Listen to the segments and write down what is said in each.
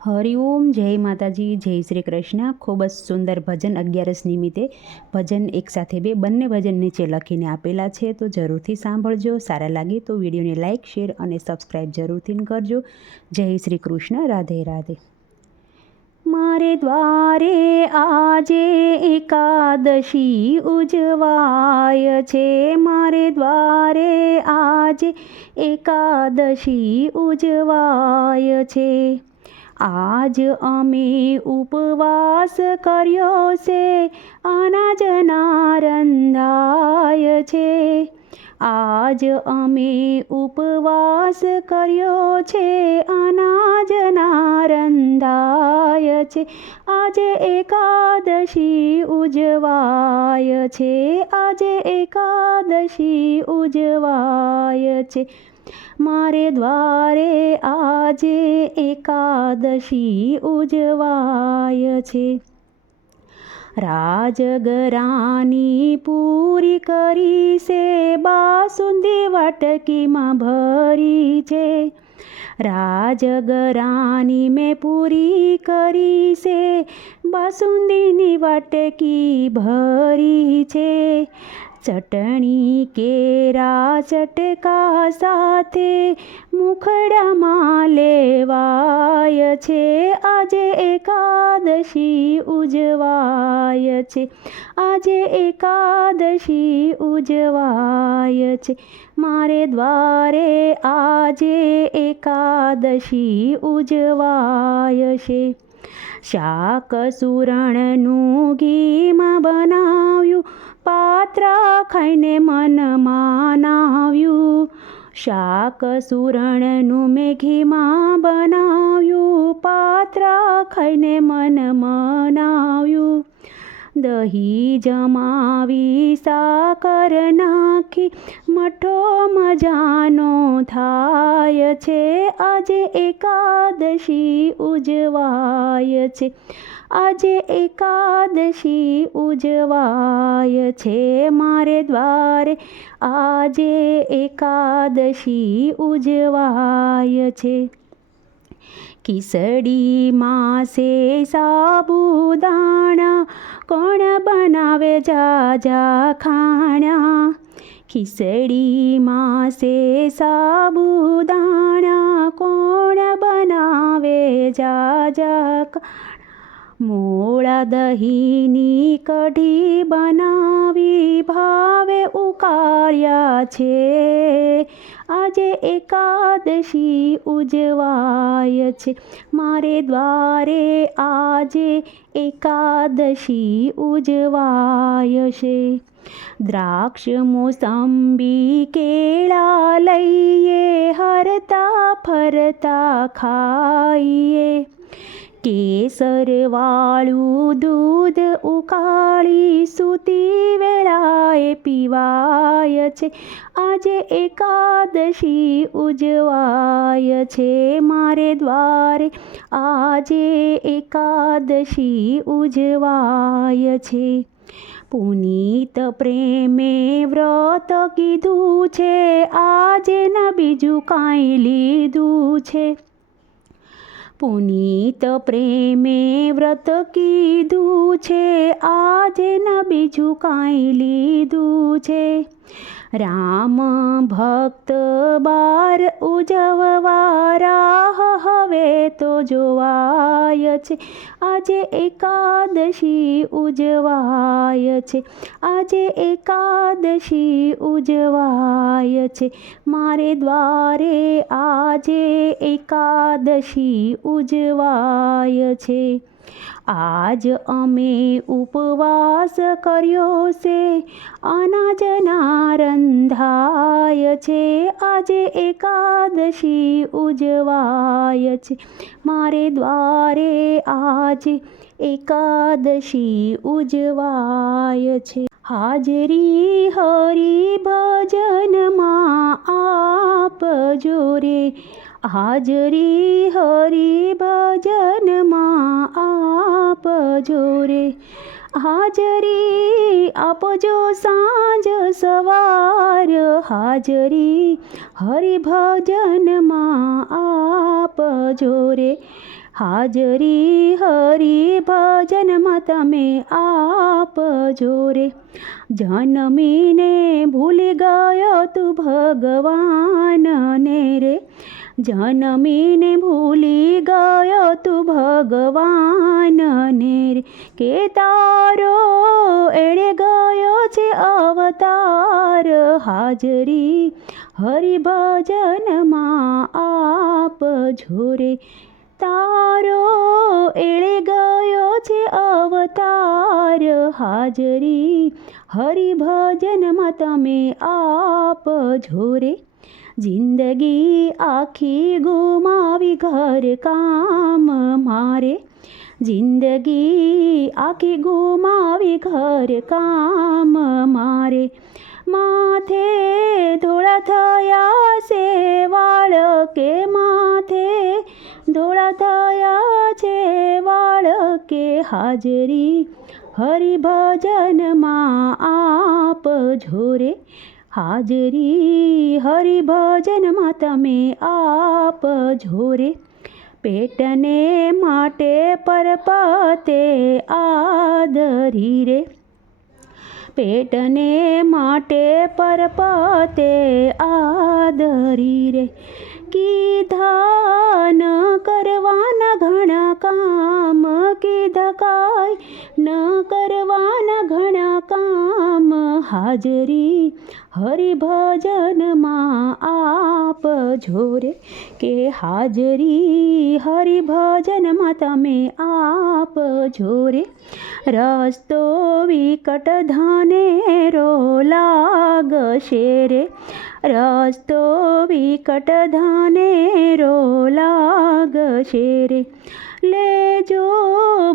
હરિઓમ, જય માતાજી, જય શ્રી કૃષ્ણ। ખૂબ જ સુંદર ભજન 11 નિમિત્તે ભજન એકસાથે બંને ભજન નીચે લખીને આપેલા છે, તો જરૂરથી સાંભળજો। સારા લાગે તો વિડીયોને લાઇક, શેર અને સબસ્ક્રાઈબ જરૂરથી કરજો। જય શ્રી કૃષ્ણ, રાધે રાધે। મારે દ્વારે આજે એકાદશી ઉજવાય છે, મારે દ્વારે આજે એકાદશી ઉજવાય છે। આજ અમે ઉપવાસ કર્યો છે, અનાજ ના રંધાય છે। આજ અમે ઉપવાસ કર્યો છે, અનાજ ના રંધાય છે। આજે એકાદશી ઉજવાય છે, આજે એકાદશી ઉજવાય છે। મારે દ્વારે આજે એકાદશી ઉજવાય છે। રાજગરાની પૂરી કરી છે, બાસુંદી વાટકીમાં ભરી છે। રાજગરાની મેં પૂરી કરી છે, બાસુંદીની વાટકી ભરી છે। ચટણી કેરા ચટકા સાથે મુખડામાં લેવાય છે, આજે એકાદશી ઉજવાય છે, આજે એકાદશી ઉજવાય છે। મારે દ્વારે આજે એકાદશી ઉજવાય છે। શાક સુરણનું ઘીમાં બનાવ્યું, પાત્રા ખાઈને મન માનાવ્યું। શાક સુરણનું મેં ઘીમાં બનાવ્યું, પાત્રા ખાઈને મન મનાવ્યું। દહીં જમાવી સાકર નાખી મઠો મજાનો થાય છે, આજે એકાદશી ઉજવાય છે, આજે એકાદશી ઉજવાય છે। મારે દ્વારે આજે એકાદશી ઉજવાય છે। ખીચડીમાં છે સાબુદાણા, કોણ બનાવે જાજા ખાણા। ખીચડીમાં છે સાબુદાણા, કોણ બનાવે જાજા ખાણા। મોળા દહીંની કઢી બનાવી, ભાવે ઉકાળ્યા છે, આજે એકાદશી ઉજવાય છે। મારે દ્વારે આજે એકાદશી ઉજવાય છે। દ્રાક્ષ મોસંબી કેળા લઈએ, હરતા ફરતા ખાઈએ। કેસરવાળું દૂધ ઉકાળી સૂતી વેળાએ પીવાય છે, આજે એકાદશી ઉજવાય છે। મારે દ્વારે આજે એકાદશી ઉજવાય છે। પુનીત પ્રેમે વ્રત કીધું છે, આજે ન બીજું કાંઈ લીધું છે। પુનીત પ્રેમે વ્રત કીધું છે, આજે ન બીજું કાંઈ લીધું છે। રામ ભક્ત બાર ઉજવવા રાહ હવે તો જોવાય છે, આજે એકાદશી ઉજવાય છે, આજે એકાદશી ઉજવાય છે। મારે દ્વારે આજે એકાદશી ઉજવાય છે। આજ અમે ઉપવાસ કર્યો છે, અનાજ ના રંધાય છે, આજે એકાદશી ઉજવાય છે। મારે દ્વારે આજે એકાદશી ઉજવાય છે। હાજરી હરિ ભજનમાં આપજો રે, હાજરી હરિ ભજનમાં આપજો રે। હાજરી આપજો સાંજ સવાર, હાજરી હરિભજનમાં આપ આપજો રે હાજરી હરિ ભજનમાં તમે આપજો રે જન્મીને ભૂલી ગયો તું ભગવાનને રે જન્મીને ભૂલી ગયો તું ભગવાનને રે કે તારો એળે ગયો છે અવતાર હાજરી હરિભજનમાં આપજો રે તારો એળે ગયો છે અવતાર હાજરી હરિભજનમાં તમે આપજો રે જિંદગી આખી ગુમાવી ઘર કામ મારે જિંદગી આખી ગુમાવી ઘર કામ મારે માથે ધોળા થયા છે વાળ કે માથે ધોળા થયા છે વાળ કે હાજરી હરિભજનમાં આપજો રે હાજરી હરિભજનમાં તમે આપજો રે પેટને માટે પરપતે આદરી રે પેટને માટે પરપતે આદરી રે કીધા ન કરવાના ઘણા કામ કીધા કાંઈ ન કરવાના ઘણા કામ હાજરી હરિભજનમાં આપજો રે કે હાજરી હરિભજનમાં તમે આપજો રે રસ્તો વિકટ ધાનેરો લાગશે રે રસ્તો વિકટ ધાનેરો લાગશે રે લેજો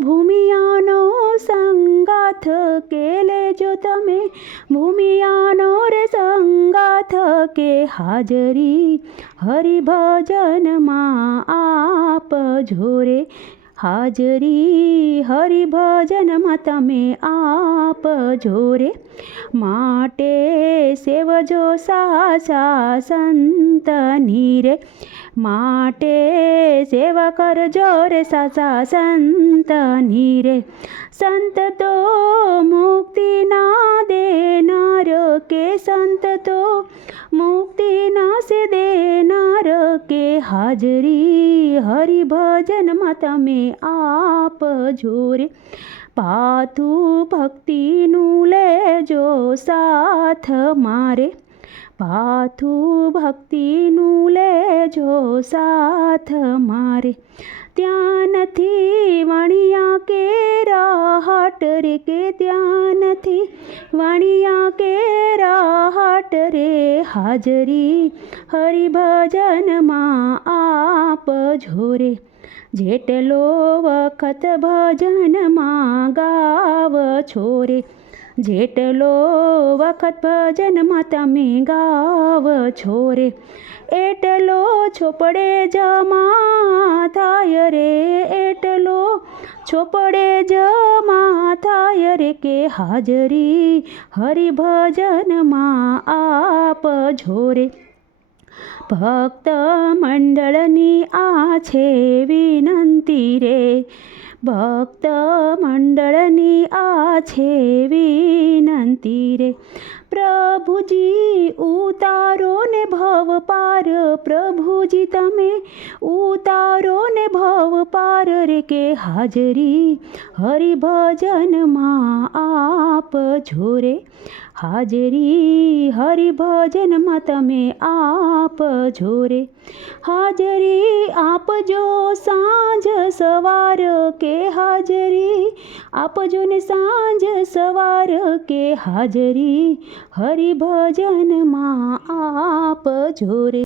ભૂમિયાનો સંગાથ કે લેજો તમે ભૂમિયાનો રે સંગાથ કે હાજરી હરિભજનમાં આપજો રે હાજરી હરિભજનમાં તમે આપજો રે માટે સેવજો સાચા સંતની રે માટે સેવા કરજો રે સાચા સંતની રે સંત તો મુક્તિ ના દેનાર કે સંત તો મુક્તિ ના સે દેનાર કે હાજરી હરિભજનમાં તમે આપજો રે પાથું ભક્તિનું લેજો સાથ મારે પાથું ભક્તિનું લેજો સાથ મારે ત્યાં નથી વણિયા કે રાહટ રે કે ત્યાં નથી વણિયા કે રાહટ રે હાજરી હરિભજનમાં આપજો રે જેટલો વખત ભજનમાં ગાવ છો રે જેટલો વખત ભજનમાં તમે ગાવ છો રે એટલો ચોપડે જમા થાય રે એટલો ચોપડે જમા થાય રે કે હાજરી હરિભજનમાં આપજો રે ભક્ત મંડળની આ છે વિનંતી રે ભક્ત મંડળની આ છે વિનંતી રે પ્રભુજી ઉતારો ને ભવ પાર પ્રભુજી તમે ઉતારો ને ભવ પાર રે કે હાજરી હરિભજનમાં આપજો રે હાજરી હરિભજનમાં તમે આપજો રે હાજરી આપજો સાંજ સવાર કે હાજરી આપજો ને સાંજ સવાર કે હાજરી હરિભજનમાં આપજો રે